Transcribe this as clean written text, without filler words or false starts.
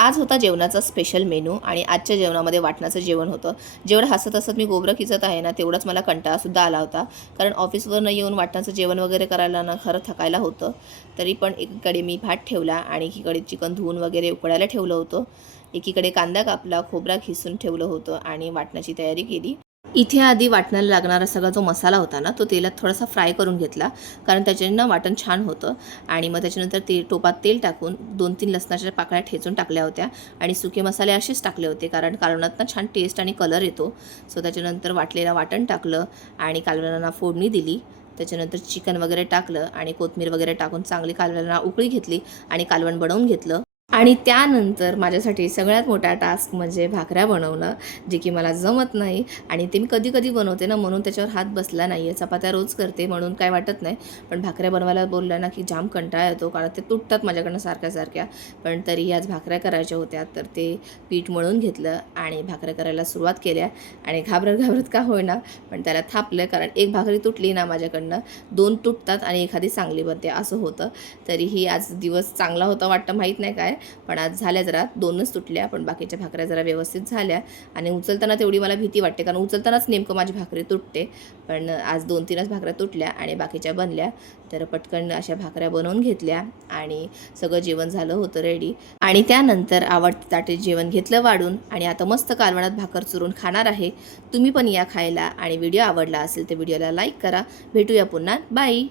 आज होता जेवणाचा स्पेशल मेनू आणि आजच्या जेवणामध्ये वाटणाचं जेवण होतं. जेवढं हसत हसत मी गोबरं खिचत आहे ना, तेवढाच मला कंटाळासुद्धा आला होता. कारण ऑफिसवरनं येऊन वाटणाचं जेवण वगैरे करायला ना खरं थकायला होतं. तरी पण एकीकडे मी भात ठेवला आणि एकीकडे चिकन धुवून वगैरे उकडायला ठेवलं होतं. एकीकडे कांदा कापला, खोबरा खिसून ठेवलं होतं आणि वाटणाची तयारी केली. इथे आधी वाटणाला लागणारा सगळा जो मसाला होता ना, तो तेलात थोडासा फ्राय करून घेतला. कारण त्याच्याने ना वाटण छान होतं. आणि मग त्याच्यानंतर टोपात तेल टाकून 2-3 लसणाच्या पाकळ्या ठेचून टाकल्या होत्या आणि सुके मसाले असेच टाकले होते, कारण कालवणात ना छान टेस्ट आणि कलर येतो. सो त्याच्यानंतर वाटलेलं वाटण टाकलं आणि कालवणाला फोडणी दिली. त्याच्यानंतर चिकन वगैरे टाकलं आणि कोथिंबीर वगैरे टाकून चांगली कालवणाला उकळी घेतली आणि कालवण बनवून घेतलं. आणि त्यानंतर माझ्यासाठी सगळ्यात मोठा टास्क म्हणजे भाकऱ्या बनवणं, जे की मला जमत नाही आणि ते मी कधी-कधी बनवते ना, म्हणून त्याच्यावर हात बसला नाही आहे. चपात्या रोज करते म्हणून काय वाटत नाही, पण भाकऱ्या बनवायला बोललं ना, की जाम कंटाळा येतो, कारण ते तुटतात माझ्याकडनं सारख्या-सारख्या. पण तरीही आज भाकऱ्या करायच्या होत्या, तर ते पीठ मळून घेतलं आणि भाकऱ्या करायला सुरुवात केल्या आणि घाबरत-घाबरत का होईना, पण त्याला थापलं, कारण एक भाकरी तुटली ना माझ्याकडनं, 2 तुटतात आणि एखादी चांगली बनते, असं होतं. तरीही आज दिवस चांगला होता वाटतं, माहीत नाही काय, पण आज झाल्या जरा 2च तुटल्या, पण बाकीच्या भाकऱ्या जरा व्यवस्थित झाल्या. आणि उचलताना तेवढी मला भीती वाटते, कारण उचलतानाच नेमकं माझी भाकरी तुटते. पण आज 2-3च भाकऱ्या तुटल्या आणि बाकीच्या बनल्या. तर पटकन अशा भाकऱ्या बनवून घेतल्या आणि सगळं जेवण झालं होतं रेडी. आणि त्यानंतर आवडते ताटे जेवण घेतलं वाढून आणि आता मस्त कालवणात भाकर चुरून खाणार आहे. तुम्ही पण या खायला. आणि व्हिडिओ आवडला असेल तर व्हिडिओला लाईक करा. भेटूया पुन्हा. बाय.